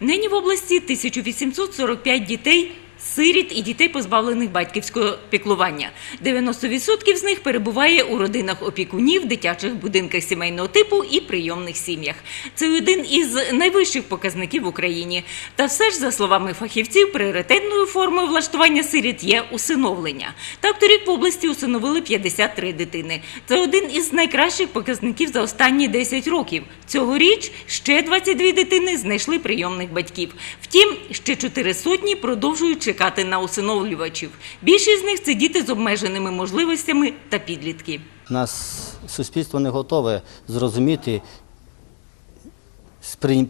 Нині в області 1845 дітей. Сиріт і дітей, позбавлених батьківського піклування. 90% з них перебуває у родинах опікунів, дитячих будинках сімейного типу і прийомних сім'ях. Це один із найвищих показників в Україні. Та все ж, за словами фахівців, пріоритетною формою влаштування сиріт є усиновлення. Так, торік в області усиновили 53 дитини. Це один із найкращих показників за останні 10 років. Цьогоріч ще 22 дитини знайшли прийомних батьків. Втім, ще чотири сотні продовжують чекати на усиновлювачів. Більшість з них це діти з обмеженими можливостями та підлітки. Нас суспільство не готове зрозуміти,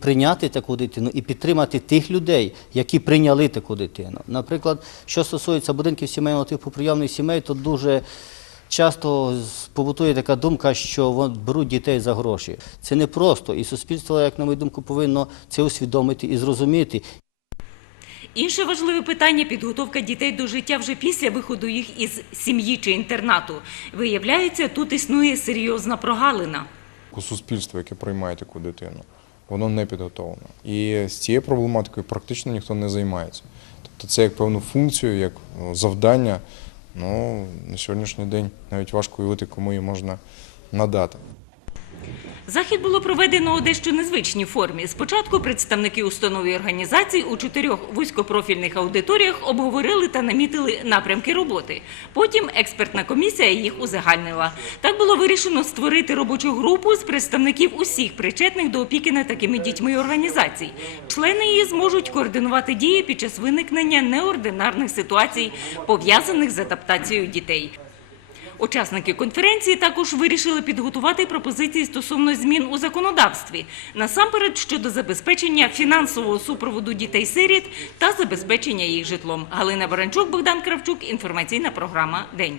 прийняти таку дитину і підтримати тих людей, які прийняли таку дитину. Наприклад, що стосується будинків сімейного типу прийомних сімей, то дуже часто побутує така думка, що беруть дітей за гроші. Це не просто, і суспільство, як на мою думку, повинно це усвідомити і зрозуміти. Інше важливе питання підготовка дітей до життя вже після виходу їх із сім'ї чи інтернату. Виявляється, тут існує серйозна прогалина. у суспільства, яке приймає таку дитину, воно не підготовлено. І з цією проблематикою практично ніхто не займається. Тобто це як певну функцію, як ну, завдання. Ну, на сьогоднішній день навіть важко уявити, кому її можна надати. Захід було проведено у дещо незвичній формі. Спочатку представники установ і організацій у чотирьох вузькопрофільних аудиторіях обговорили та намітили напрямки роботи. Потім експертна комісія їх узагальнила. Так було вирішено створити робочу групу з представників усіх причетних до опіки над такими дітьми організацій. Члени її зможуть координувати дії під час виникнення неординарних ситуацій, пов'язаних з адаптацією дітей. Учасники конференції також вирішили підготувати пропозиції стосовно змін у законодавстві, насамперед щодо забезпечення фінансового супроводу дітей-сиріт та забезпечення їх житлом. Галина Баранчук, Богдан Кравчук. Інформаційна програма День.